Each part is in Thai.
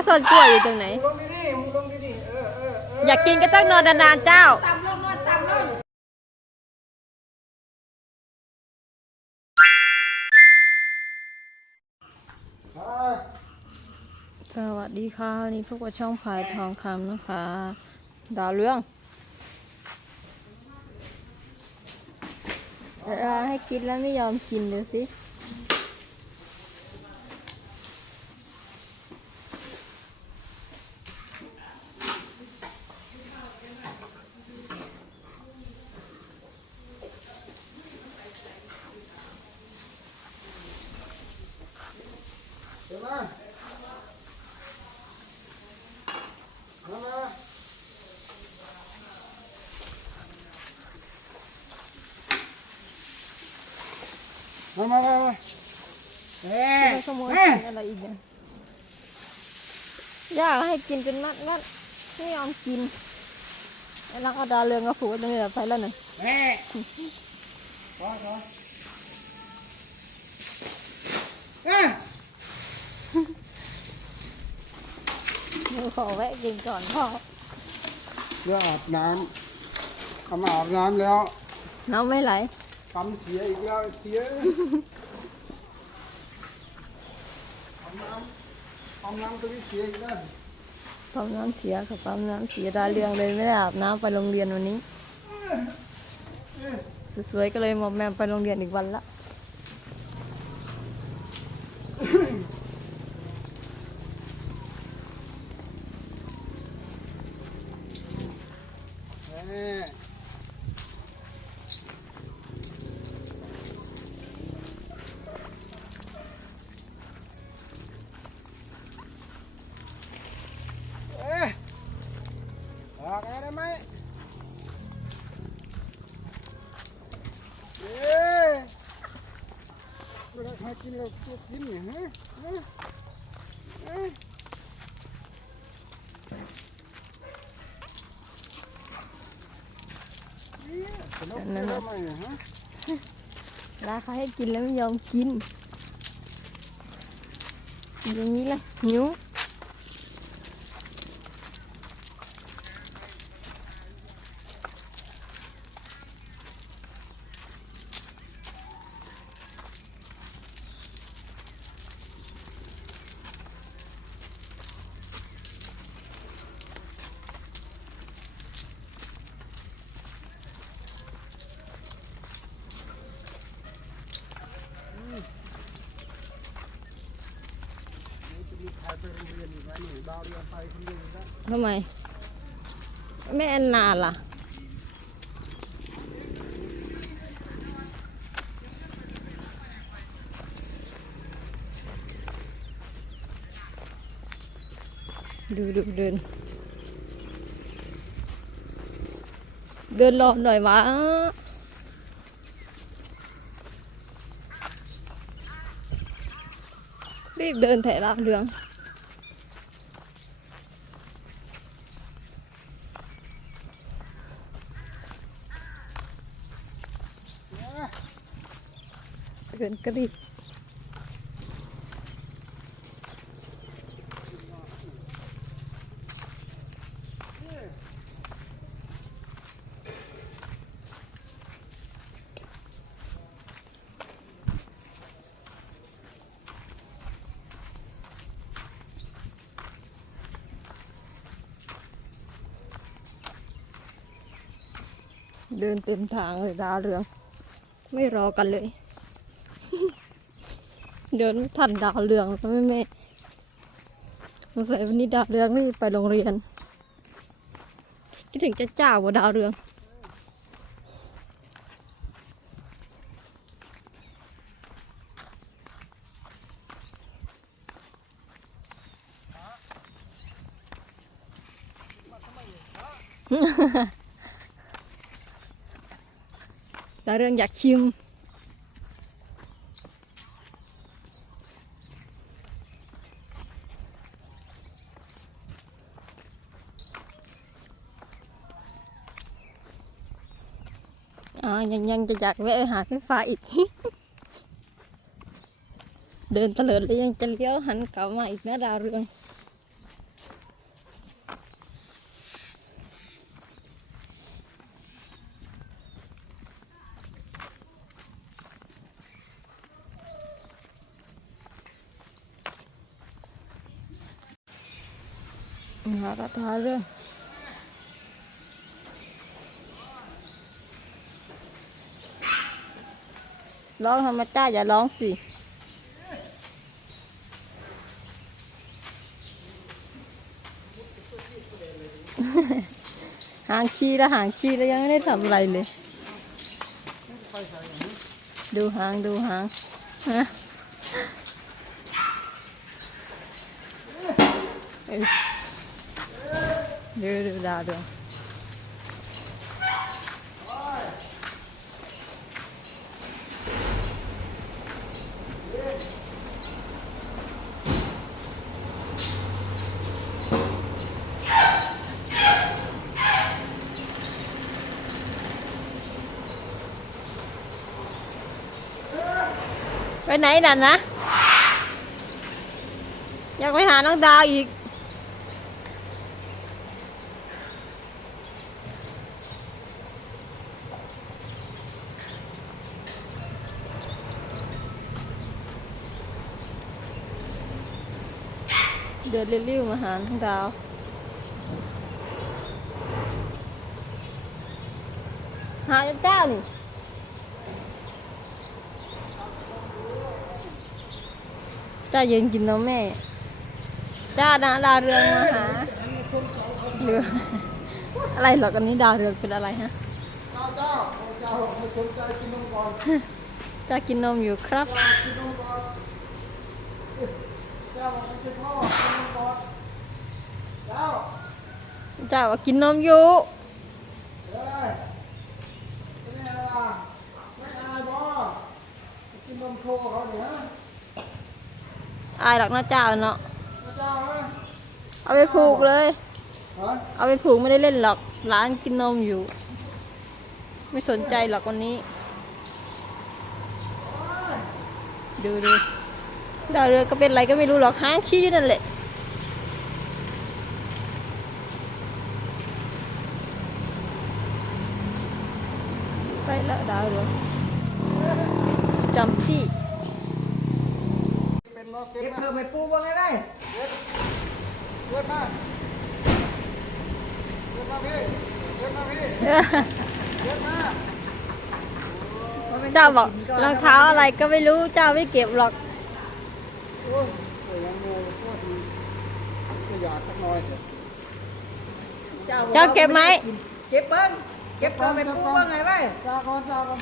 ะรู้แล้วว่าซ่อนกล้วยอยู่ตรงไหนมึงลงดิดิมึงลงดิดิเออเออเอออยากกินก็ต้องนอนนานๆเจ้า ตำลงนวดตำลงอ่าสวัสดีค่ะวันนี่พวกเราช่องพายทองคำนะคะ ดาวเรื่องเวลาให้กินแล้วไม่ยอมกินเดี๋ยวสิ เดี๋ยวมามามา มามามามาเอ๊ะไม่ขโมยเอ๊ะกินอะไรอีกเนี่ยอยากให้กินเป็นมัดมัดๆไม่ยอมกินแล้วเอาดาวเรืองมาผูกไว้ตรงนี้ไปแล้วหนึ่งเอ๊ะขอขอเอ๊ะหนูขอแวะกินก่อนพ่อเพื่ออาบน้ำเอามาอาบน้ำแล้ว น้ำไม่ไหล ทำเสียอีกแล้วเสียเอาน้ำเอาน้ำตัวนี้เสียอีกแล้วปั๊มน้ำเสียกับปั๊มน้ำเสียดาวเรืองเลยไม่ได้อาบน้ำไปโรงเรียนวันนี้ สวยๆก็เลยหมอมแมมไปโรงเรียนอีกวันละ ขนมเยอะไหมเนี่ยฮะร้านเขาให้กินแล้วไม่ยอมกิน อย่างนี้ล่ะหิว จะมีใครไปโรงเรียนอีกไหมเนี่ยดาวเรียนไปคนเดียวอีกแล้ว ทำไม แม่แอนนาล่ะ ดูดูเดิน เดินรอหน่อยวะรีบเดินแถรางเรือง เดินก็รีเดินเต็มทางเลยดาวเรือง ไม่รอกันเลย เดินไม่ทันดาวเรืองแล้วไม่แม่สงสัยวันนี้ดาวเรืองไม่ไปโรงเรียนคิดถึงจะจ้าว่าดาวเรืองดาวเรืองอยากชิม อ่ายังยังจะอยากแวะหาไฟฟ้าอีก เดินเตลิดแล้วยังจะเลี้ยวหันกลับมาอีกนะดาวเรืองหาตาเรื่อง ร้องธรรมจ้าอย่าร้องสิหางขี้แล้วหางขี้แล้วยังไม่ได้ทำอะไรเลย ดูหางดูหางฮะเอ้ยดูดูดาวดู ไปไหนดันนะ อยากไปหาน้องดาวอีก เดินเรียวๆมาหาน้องดาวหาเจ้านี่ จ้าเยืนกินนมแม่ จ้าดาดาเรืองมาหาเรืออะไรหรอกอันนี้ดาเรืองเป็นอะไรฮะจ้าจ้าจ้ากินนมก่อนจ้ากินนมอยู่ครับจ้ากินนมอนเจ้าจ้าว่ากินนมอยู่ไม่อายบ่กินนมโชว์เขาเนี่ยฮะ อายหรอกนะเจ้าเนาะเจ้าฮะเอาไปผูกเลยฮะเอาไปผูกไม่ได้เล่นหรอกร้านกินนมอยู่ ไม่สนใจหรอกวันนี้ ดูดูดาวเรืองก็เป็นอะไรก็ไม่รู้หรอกหางขี้อยู่นั่นแหละไปแล้วดาวเรือ เป็นล้อเก็เก็บบมาเพิ่มไปปูบ้างไงได้เกิดมาเกิดมาพี่เกิดมาพี่เกิดมาเจ้าบอกรองเท้าอะไรก็ไม่รู้เจ้าไม่เก็บหรอกโอ้ยเอ้ยยังโง่โคตรดีก็อยากสักหน่อยเถอะเจ้าเก็บไหมเก็บเบิ้งเก็บเพิ่มไปปูบ้างไงไว้จ้าก่อนจ้าก่อน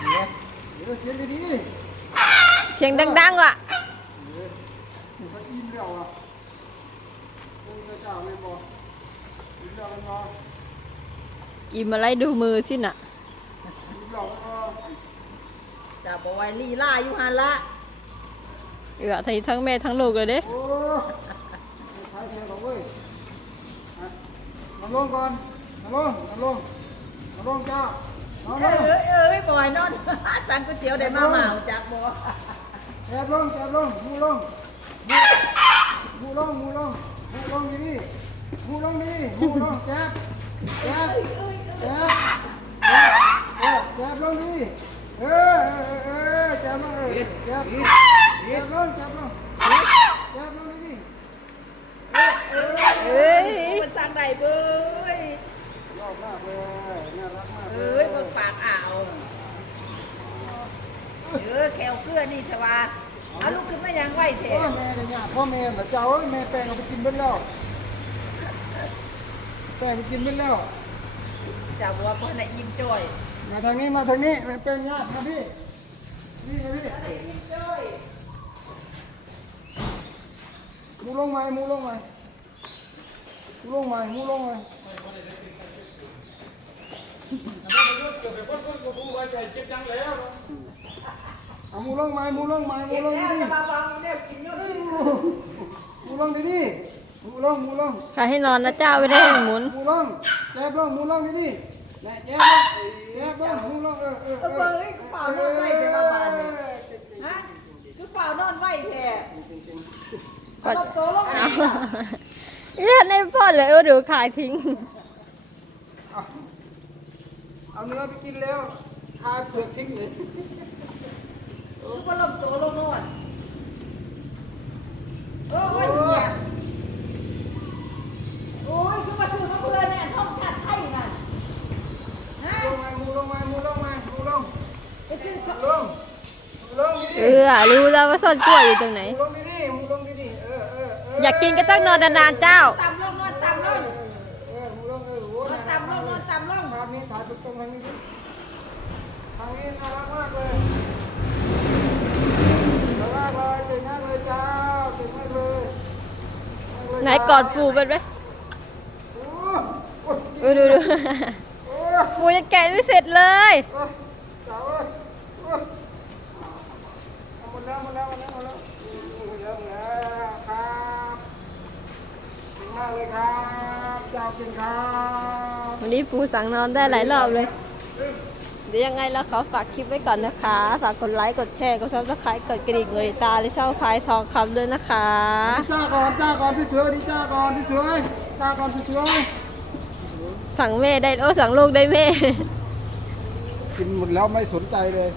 เดี๋ยวเดี๋ยวเสียงดีๆเดี๋ยวเสียงดังๆว่ะ มันอิ่มแล้วอะ คงจะจ้าไม่บอกอิ่มแล้วมันนอนอิ่มอะไรดูมือสิน่ะอิ่มแล้วมันนอนจะบอกไว้ลีล่าอยู่หันละเอือทั้งทั้งแม่ทั้งลูกเลยเด้ โอ้ใช้แทนเราเว้ยอะนอนลงก่อนนอนลงนอนลงนอนลงจ้านอนเอลง อเออเอ้ยบ่อยนอน สั่งก๋วยเตี๋ยวได้มาเหมาจากบ่แอบลงแอบลงมูลงมูลงมูลง มูลงดีดีมูลงดีมูลงแจ๊บแจ๊บแจ๊บแจ๊บแจ๊บลงดีเออเออเออแจ๊บลงเออแจ๊บแจ๊บลงแจ๊บลงแจ๊บลงดีเอ้ยมันสั่งได้เบ้ยยอดมากเลยน่ารักมากเลเอ้ยเบิ่งปากอ่าวเออแขวเกลือนี่ชวา เอาลูกขึ้นมายังไหวเถพ่ออะแม่เนี่ยพ่อแม่เหรอเจ้าเอ้ยแม่แป้งเอาไปกินไปแล้วแป้งไปกินไปแล้วจะบอกว่าเพิ่นน่ะอิ่มจ้อยมาทางนี้มาทางนี้แม่แป้งเนี่ยมาพี่นี่มาพี่ อิ่มจ้อยมูลงมามูลงมามูลงมามูลงมา เอามูลงมามูลงมามูเก็บลงแล้วดิจะมาฟังเนี่ยกินเยอะมูลงดิดิมูลงมูลงใครให้นอนนะเจ้าไม่ได้ให้หมุนมูลงแจ๊บลงมูลงดิดิแจ๊บลงแจ๊บลงมูลงเออเออเออเบ้ยเปล่านอนไหวเถอะมาบ้านเนี่ยฮะคือเปล่านอนไหวแท้ก็ลบโตลงเอามาเรียนในพ่อเลยเออเดี๋ยวขายทิ้งเอาเอาเนื้อไปกินแล้วคายเปลือกทิ้งเลย คือบ่ลมโตลงน่นโอ้ยเหยียโอ้ยคือมาซื้อเพื่อนี่ยท้องชาไทยน่ลงมาลงมาลงมาลงไปลงเออรู้แล้วว่าซ่อนกล้วยอยู่ตรงไหนลงดีๆมูลงดีๆเออเออเอออยากกินก็ต้องนอนนานๆเจ้า ตามลงนอนตามลงเออเออลงเออนอนตามลงนอนตามลง ภาพนี้ถายตรงๆนี้ ไหนกอดปูเป็นไหมโอ้โอ้เออดูดูโอ้ปูยังแกะไม่เสร็จเลยโอ้เจ้าเอ้ยโอ้เอาหมดแล้วหมดแล้วหมดแล้วหมดแล้วหมดแล้วหมดแล้วครับเก่งมากเลยครับเจ้าเก่งครับวันนี้ปูสั่งนอนได้หลายรอบเลย เดี๋ยวยังไงเราขอฝากคลิปไว้ก่อนนะคะ ฝากกดไลค์ กดแชร์ กดซับสไครต์กดกระดิ่งเงยตาและช่องพายทองคำด้วยนะคะ จ้าก่อนจ้าก่อนที่เฉยดีจ้าก่อนที่เฉยจ้าก่อนที่เฉยสั่งแม่ได้โอ้สั่งลูกได้แม่ กินหมดแล้วไม่สนใจเลย